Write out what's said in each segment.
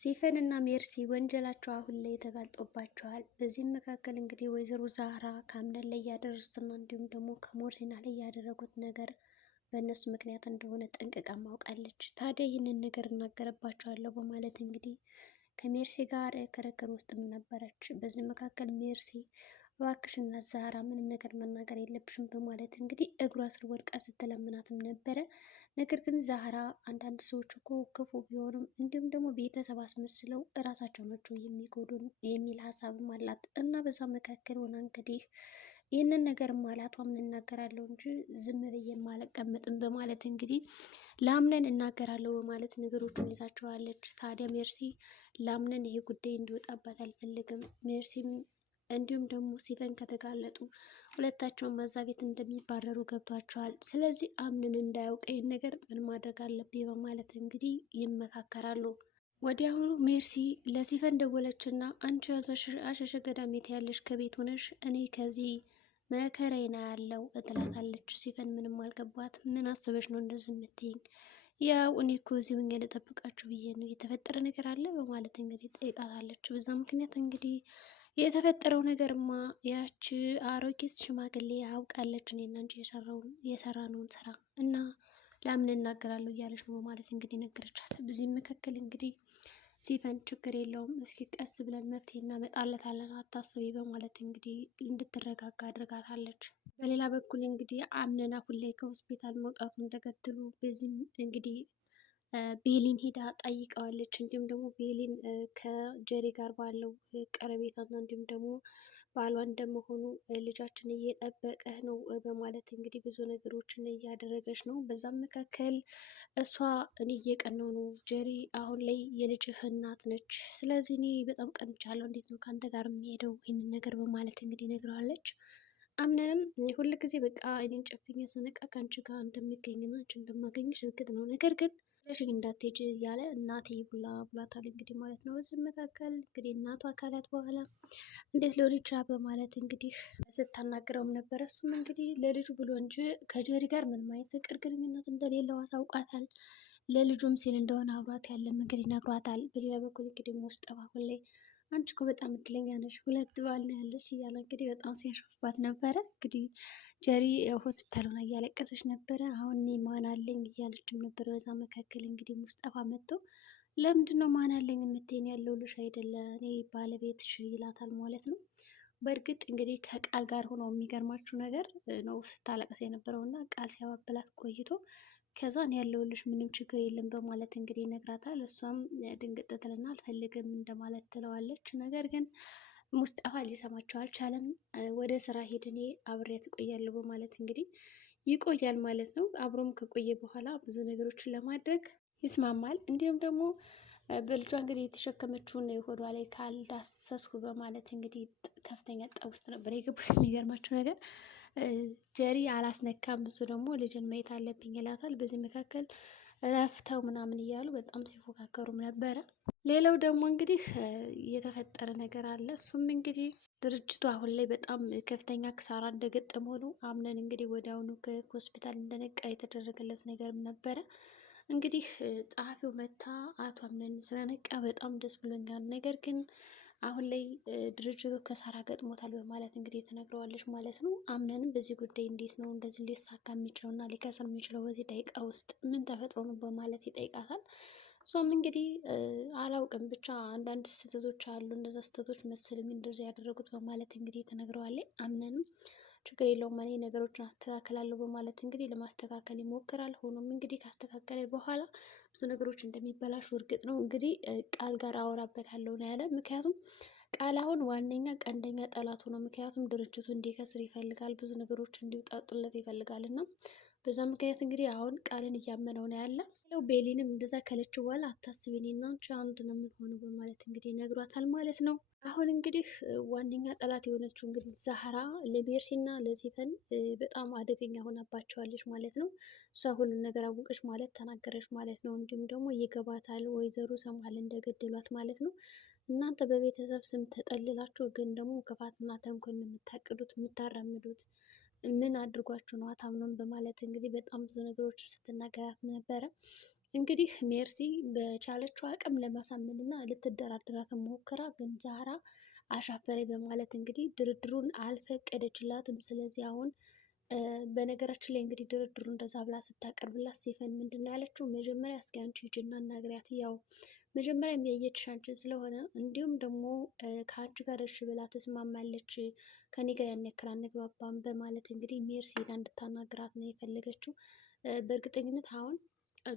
ሲፈን እና ሜርሲ ወንጀላቸው አሁን ላይ ተጋልጦባቸዋል። በዚህም መካከል እንግዲህ ወይዘሮ ዛህራ ከአምነን ላይ ያደረሱትና እንዲሁም ደግሞ ከሞርሲና ላይ ያደረጉት ነገር በእነሱ ምክንያት እንደሆነ ጠንቅቃ ማውቃለች። ታዲያ ይህንን ነገር እናገርባቸዋለሁ በማለት እንግዲህ ከሜርሲ ጋር ክርክር ውስጥም ነበረች። በዚህ መካከል ሜርሲ እባክሽና ዛህራ ምንም ነገር መናገር የለብሽም በማለት እንግዲህ እግሯ ስር ወድቃ ስትለምናትም ነበረ። ነገር ግን ዛህራ አንዳንድ ሰዎች እኮ ክፉ ቢሆኑም እንዲሁም ደግሞ ቤተሰብ አስመስለው እራሳቸው ናቸው የሚጎዱን የሚል ሀሳብም አላት እና በዛ መካከል ሆና እንግዲህ ይህንን ነገር ማላቷ ምን እናገራለሁ እንጂ ዝም ብዬ አልቀመጥም በማለት እንግዲህ ለአምነን እናገራለሁ በማለት ነገሮቹን ይዛቸዋለች። ታዲያ ሜርሲ ለአምነን ይሄ ጉዳይ እንዲወጣባት አልፈልግም። ሜርሲም እንዲሁም ደግሞ ሲፈን ከተጋለጡ ሁለታቸውን ማዛ ቤት እንደሚባረሩ ገብቷቸዋል። ስለዚህ አምነን እንዳያውቅ ይህን ነገር ምን ማድረግ አለብኝ በማለት እንግዲህ ይመካከራሉ። ወዲያውኑ ሜርሲ ለሲፈን ደወለችና አንቺ አሸሸ ገዳሜት ያለሽ ከቤት ሆነሽ እኔ ከዚህ መከራዬን አያለው እትላታለች። ሲፈን ምንም አልገባት። ምን አስበሽ ነው እንደዚህ የምትይኝ? ያው እኔ እኮ እዚህ ሆኜ ልጠብቃችሁ ብዬ ነው። የተፈጠረ ነገር አለ በማለት እንግዲህ ጠይቃታለች። በዛ ምክንያት እንግዲህ የተፈጠረው ነገርማ ያቺ አሮጊት ሽማግሌ አውቃለች እኔና አንቺ የሰራነውን ስራ እና ለምን እናገራለሁ እያለች ነው በማለት እንግዲህ ነገረቻት። በዚህም መካከል እንግዲህ ሲፈን ችግር የለውም እስኪ ቀስ ብለን መፍትሄ እናመጣለታለን አታስቢ በማለት እንግዲህ እንድትረጋጋ አድርጋታለች። በሌላ በኩል እንግዲህ አምነን አሁን ላይ ከሆስፒታል መውጣቱን ተከትሎ በዚህም እንግዲህ ቤሊን ሄዳ ጠይቀዋለች። እንዲሁም ደግሞ ቤሊን ከጀሪ ጋር ባለው ቀረቤታና እንዲሁም ደግሞ ባሏ እንደመሆኑ ልጃችን እየጠበቀ ነው በማለት እንግዲህ ብዙ ነገሮችን እያደረገች ነው። በዛም መካከል እሷ እኔ እየቀናው ነው ጀሪ አሁን ላይ የልጅህ እናት ነች። ስለዚህ እኔ በጣም ቀንቻለሁ። እንዴት ነው ከአንተ ጋር የሚሄደው ይህንን ነገር በማለት እንግዲህ ነግረዋለች። አምነንም ሁል ጊዜ በቃ እኔን ጨፍኜ ስነቃ ከአንቺ ጋር እንደሚገኝና አንቺ እንደማገኝሽ እርግጥ ነው፣ ነገር ግን ለሽኝ እንዳትሄጂ እያለ እናቴ ብሏታል እንግዲህ ማለት ነው። በዚህ መካከል እንግዲህ እናቷ አካላት በኋላ እንዴት ሊሆን ይችላል በማለት እንግዲህ ስታናግረውም ነበረ። እሱም እንግዲህ ለልጁ ብሎ እንጂ ከጀሪ ጋር ምንም አይነት ፍቅር ግንኙነት እንደሌለው አሳውቃታል። ለልጁም ሲል እንደሆነ አብሯት ያለ እንግዲህ ነግሯታል። በሌላ በኩል እንግዲህ ሙስጠፋ ሁሌ አንቺ እኮ በጣም እድለኛ ነሽ፣ ሁለት ባል ነው ያለሽ እያለ እንግዲህ በጣም ሲያሾፍባት ነበረ። እንግዲህ ጀሪ ሆስፒታል ሆና እያለቀሰች ነበረ። አሁን እኔ ማን አለኝ እያለችም ነበር። በዛ መካከል እንግዲህ ሙስጠፋ መጥቶ ለምንድን ነው ማን አለኝ የምትይኝ? ያለሁልሽ አይደለ እኔ ባለቤትሽ ይላታል ማለት ነው። በእርግጥ እንግዲህ ከቃል ጋር ሆኖ የሚገርማችሁ ነገር ነው ስታለቅስ የነበረው እና ቃል ሲያባብላት ቆይቶ ከዛን ያለውልሽ ምንም ችግር የለም በማለት እንግዲህ ይነግራታል። እሷም ድንግጥ ትልና አልፈልግም እንደማለት ትለዋለች። ነገር ግን ሙስጠፋ ሊሰማቸው አልቻለም። ወደ ስራ ሄድ እኔ አብሬያት እቆያለሁ በማለት እንግዲህ ይቆያል ማለት ነው። አብሮም ከቆየ በኋላ ብዙ ነገሮችን ለማድረግ ይስማማል። እንዲሁም ደግሞ በልጇ እንግዲህ የተሸከመችውን ሆዷ ላይ ካልዳሰስኩ በማለት እንግዲህ ከፍተኛ ጠብ ውስጥ ነበር የገቡት። የሚገርማቸው ነገር ጀሪ አላስነካም፣ ብዙ ደግሞ ልጅን ማየት አለብኝ ይላታል። በዚህ መካከል ረፍተው ምናምን እያሉ በጣም ሲፎካከሩም ነበረ። ሌላው ደግሞ እንግዲህ የተፈጠረ ነገር አለ። እሱም እንግዲህ ድርጅቱ አሁን ላይ በጣም ከፍተኛ ክሳራ እንደገጠመው ነው። አምነን እንግዲህ ወዲያውኑ ከሆስፒታል እንደነቃ የተደረገለት ነገርም ነበረ። እንግዲህ ጸሐፊው መታ አቶ አምነን ስለነቃ በጣም ደስ ብሎኛል፣ ነገር ግን አሁን ላይ ድርጅቱ ከሳራ ገጥሞታል በማለት እንግዲህ ትነግረዋለች ማለት ነው። አምነንም በዚህ ጉዳይ እንዴት ነው እንደዚህ ሊሳካ የሚችለው እና ሊከስር የሚችለው በዚህ ደቂቃ ውስጥ ምን ተፈጥሮ ነው በማለት ይጠይቃታል። እሷም እንግዲህ አላውቅም ብቻ አንዳንድ ስህተቶች አሉ፣ እንደዛ ስህተቶች መሰለኝ እንደዚህ ያደረጉት በማለት እንግዲህ ትነግረዋለች። አምነንም ችግር የለውም እኔ ነገሮችን አስተካክላለሁ በማለት እንግዲህ ለማስተካከል ይሞክራል። ሆኖም እንግዲህ ካስተካከለ በኋላ ብዙ ነገሮች እንደሚበላሹ እርግጥ ነው። እንግዲህ ቃል ጋር አወራበታለሁ ነው ያለ። ምክንያቱም ቃል አሁን ዋነኛ ቀንደኛ ጠላቱ ነው። ምክንያቱም ድርጅቱ እንዲከስር ይፈልጋል፣ ብዙ ነገሮች እንዲውጣጡለት ይፈልጋል እና በዛ ምክንያት እንግዲህ አሁን ቃልን እያመነው ነው ያለ። ሌላው ቤሊንም እንደዛ ከለችው በኋላ አታስቢ እኔና አንቺ አንድ ነው የምንሆነው በማለት እንግዲህ ነግሯታል ማለት ነው። አሁን እንግዲህ ዋነኛ ጠላት የሆነችው እንግዲህ ዛህራ ለሜርሲ እና ለሲፈን በጣም አደገኛ ሆናባቸዋለች ማለት ነው። እሷ ሁሉን ነገር አወቀች ማለት ተናገረች ማለት ነው። እንዲሁም ደግሞ ይገባታል ወይዘሮ ሰማል እንደገደሏት ማለት ነው። እናንተ በቤተሰብ ስም ተጠልላችሁ ግን ደግሞ ክፋትና ተንኮል የምታቅዱት የምታራምዱት ምን አድርጓችሁ ነው አታምኑም? በማለት እንግዲህ በጣም ብዙ ነገሮች ስትናገራት ነበረ። እንግዲህ ሜርሲ በቻለችው አቅም ለማሳመን እና ልትደራደራት ሞክራ፣ ግን ዛህራ አሻፈረኝ በማለት እንግዲህ ድርድሩን አልፈቀደችላትም። ስለዚህ አሁን በነገራችን ላይ እንግዲህ ድርድሩ እንደዛ ብላ ስታቀርብላት ሲፈን ምንድን ነው ያለችው? መጀመሪያ እስኪ አንቺ ሂጂና አናግሪያት፣ ያው መጀመሪያ የሚያየችሽ አንቺን ስለሆነ እንዲሁም ደግሞ ከአንቺ ጋር እሺ ብላ ተስማማለች፣ ከኔ ጋር ያን ያክል አንግባባም በማለት እንግዲህ ሜርሲ ሄዳ እንድታናግራት ነው የፈለገችው። በእርግጠኝነት አሁን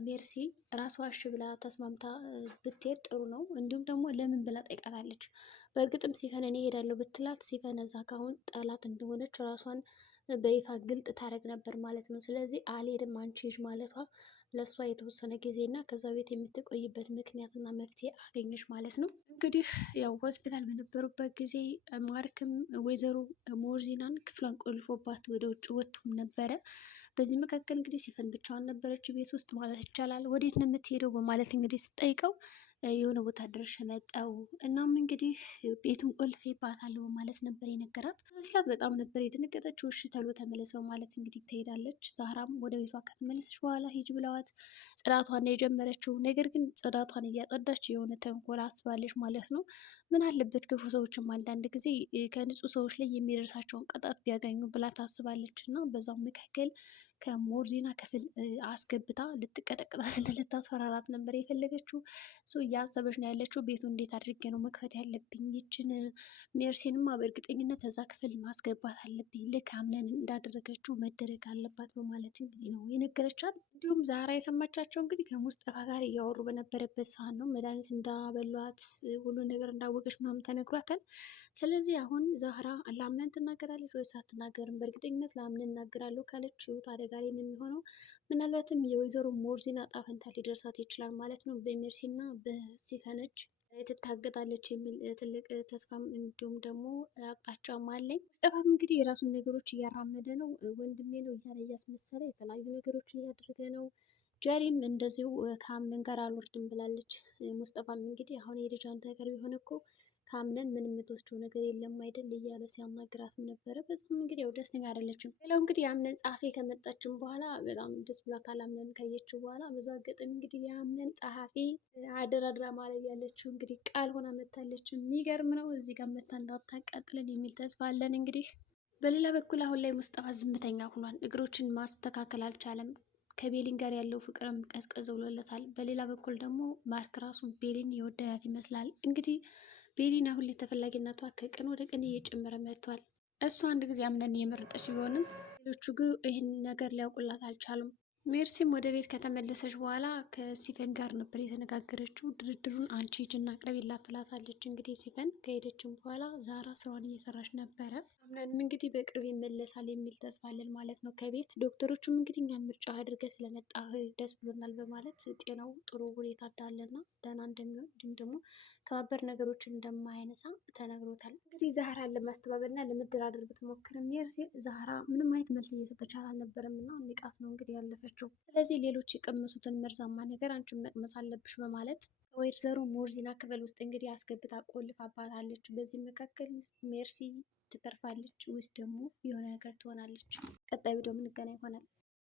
ሜርሲ ራሷ እሺ ብላ ተስማምታ ብትሄድ ጥሩ ነው። እንዲሁም ደግሞ ለምን ብላ ጠይቃታለች። በእርግጥም ሲፈን እኔ እሄዳለሁ ብትላት ሲፈን እዛ ካሁን ጠላት እንደሆነች ራሷን በይፋ ግልጥ ታደርግ ነበር ማለት ነው። ስለዚህ አልሄድም አንቺ ሂጂ ማለቷ ለእሷ የተወሰነ ጊዜ እና ከዛ ቤት የምትቆይበት ምክንያት እና መፍትሄ አገኘች ማለት ነው። እንግዲህ ያው ሆስፒታል በነበሩበት ጊዜ ማርክም ወይዘሮ ሞርዚናን ክፍሏን ቆልፎባት ወደ ውጭ ወጥቶም ነበረ። በዚህ መካከል እንግዲህ ሲፈን ብቻዋን ነበረች ቤት ውስጥ ማለት ይቻላል። ወዴት ነው የምትሄደው በማለት እንግዲህ ስጠይቀው የሆነ ቦታ ደርሼ መጣሁ፣ እናም እንግዲህ ቤቱን ቆልፌባታለሁ ማለት ነበር የነገራት። ስላት በጣም ነበር የደነገጠችው። እሺ ተሎ ተመለስ በማለት እንግዲህ ትሄዳለች። ዛህራም ወደ ቤቷ ከተመለሰች በኋላ ሂጅ ብለዋት ጽዳቷን የጀመረችው፣ ነገር ግን ጽዳቷን እያጸዳች የሆነ ተንኮል አስባለች ማለት ነው። ምን አለበት ክፉ ሰዎችም አንዳንድ ጊዜ ከንጹህ ሰዎች ላይ የሚደርሳቸውን ቅጣት ቢያገኙ ብላ ታስባለች እና በዛው መካከል ከሞርዚና ክፍል አስገብታ ልትቀጠቅጣት ልታስፈራራት ነበር የፈለገችው። እያሰበች ነው ያለችው ቤቱ እንዴት አድርጌ ነው መክፈት ያለብኝ? ይችን ሜርሲንማ በእርግጠኝነት እዛ ክፍል ማስገባት አለብኝ፣ ልክ አምነን እንዳደረገችው መደረግ አለባት በማለት እንግዲህ ነው የነገረቻት። እንዲሁም ዛህራ የሰማቻቸው እንግዲህ ከሙስጠፋ ጋር እያወሩ በነበረበት ሰዓት ነው። መድኃኒት እንዳበሏት ሁሉ ነገር እንዳወቀች ምናምን ተነግሯታል። ስለዚህ አሁን ዛህራ ለአምነን ትናገራለች ወይስ አትናገርም? በእርግጠኝነት ለአምነን እናገራለሁ ካለች ህይወት አደጋ ላይ ነው የሚሆነው። ምናልባትም የወይዘሮ ሞርዚና ዕጣ ፈንታ ሊደርሳት ይችላል ማለት ነው። በሜርሲ እና በሲፈን እጅ ትታገታለች የሚል ትልቅ ተስፋም እንዲሁም ደግሞ አቅጣጫም አለኝ። ሙስጠፋም እንግዲህ የራሱን ነገሮች እያራመደ ነው። ወንድሜ ነው እያለ እያስመሰለ የተለያዩ ነገሮችን እያደረገ ነው። ጀሪም እንደዚሁ ከአምነን ጋር አልወርድም ብላለች። ሙስጠፋም እንግዲህ አሁን የልጅ አንድ ነገር ቢሆን እኮ ከአምነን ምን የምትወስደው ነገር የለም አይደል እያለ ሲያናግራትም ነበረ። በዛም እንግዲህ ያው ደስተኛ አይደለችም። ሌላው እንግዲህ የአምነን ጸሐፊ ከመጣችም በኋላ በጣም ደስ ብሏታል። አምነን ካየችው በኋላ በዛ አጋጣሚ እንግዲህ የአምነን ጸሐፊ አደራ ድራማ ላይ ያለችው እንግዲህ ቃል ሆና መታለች። የሚገርም ነው። እዚህ ጋር መታ እንዳታቃጥለን የሚል ተስፋ አለን። እንግዲህ በሌላ በኩል አሁን ላይ ሙስጠፋ ዝምተኛ ሆኗል። ነገሮችን ማስተካከል አልቻለም። ከቤሊን ጋር ያለው ፍቅርም ቀዝቀዝ ብሎለታል። በሌላ በኩል ደግሞ ማርክ ራሱ ቤሊን የወደዳት ይመስላል። እንግዲህ ቤሊን አሁን ላይ ተፈላጊነቷ ከቀን ወደ ቀን እየጨመረ መጥቷል። እሱ አንድ ጊዜ አምነን የመረጠች ቢሆንም ሌሎቹ ግን ይህን ነገር ሊያውቁላት አልቻሉም። ሜርሲም ወደ ቤት ከተመለሰች በኋላ ከሲፈን ጋር ነበር የተነጋገረችው። ድርድሩን አንቺ ሂጂና አቅርቢላት ትላታለች። እንግዲህ ሲፈን ከሄደችም በኋላ ዛራ ስራዋን እየሰራች ነበረ። አምነንም እንግዲህ በቅርብ ይመለሳል የሚል ተስፋ አለን ማለት ነው ከቤት። ዶክተሮቹም እንግዲህ እኛን ምርጫ አድርገህ ስለመጣህ ደስ ብሎናል በማለት ጤናው ጥሩ ሁኔታ እንዳለና ደህና እንደሚሆን እንዲሁም ደግሞ ከባበር ነገሮችን እንደማያነሳ ተነግሮታል። እንግዲህ ዛህራን ለማስተባበልና ለመደራደር ብትሞክርም ሜርሲ ዛህራ ምንም አይነት መልስ እየሰጠቻት አልነበረም እና ንቃት ነው እንግዲህ ያለፈችው። ስለዚህ ሌሎች የቀመሱትን መርዛማ ነገር አንቺን መቅመስ አለብሽ በማለት ወይዘሮ ሞርዚና ክፍል ውስጥ እንግዲህ አስገብታ ቆልፋባታለች። በዚህ መካከል ሜርሲ ትተርፋለች ወይስ ደግሞ የሆነ ነገር ትሆናለች? ቀጣይ ቪዲዮ የምንገናኝ ይሆናል።